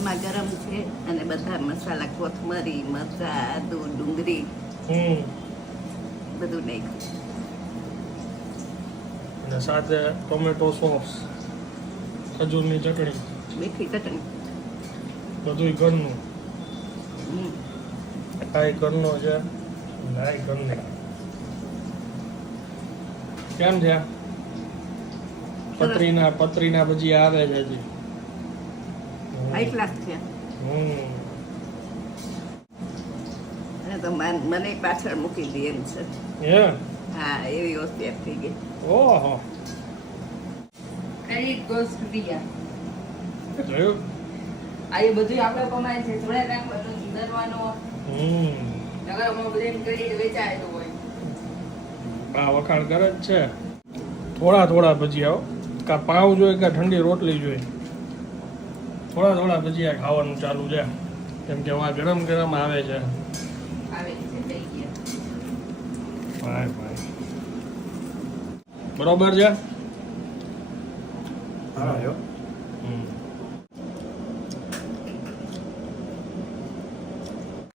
એમાં ગરમ છે અને બધા મસાલા કોથમરી મરચાં આદુ ડુંગળી બધું નાખ્યું અને સાથે ટોમેટો સોસ ખજૂરની ચટણી મીઠી ચટણી બધું ઘરનું હમ. કાંઈ ઘરનો છે નાય ઘરની કેમ છે પતરીના ભજીયા આવે છે હજી હાઈ ક્લાસ છે અને તો મને પાછળ મૂકી દે એમ છે હે હા એવી હોશિયાર થઈ ગઈ ઓહો ક્રેડિટ ગોઝ ટુ રિયા જોયું આ એ બધું આપણે કમાય છે જોડે રાખવાનું સુધારવાનો નગર અમે બધે ક્રેડિટ વેચાયેલું હોય આ વખાણ કરે જ છે થોડા ભજીયા કા પાવ જોઈએ કા ઠંડી રોટલી જોઈએ થોડા ભજીયા ખાવાનું ચાલુ છે કેમ કે આ ગરમ આવે છે આવે છે થઈ ગયા ભાઈ બરોબર છે હા હમ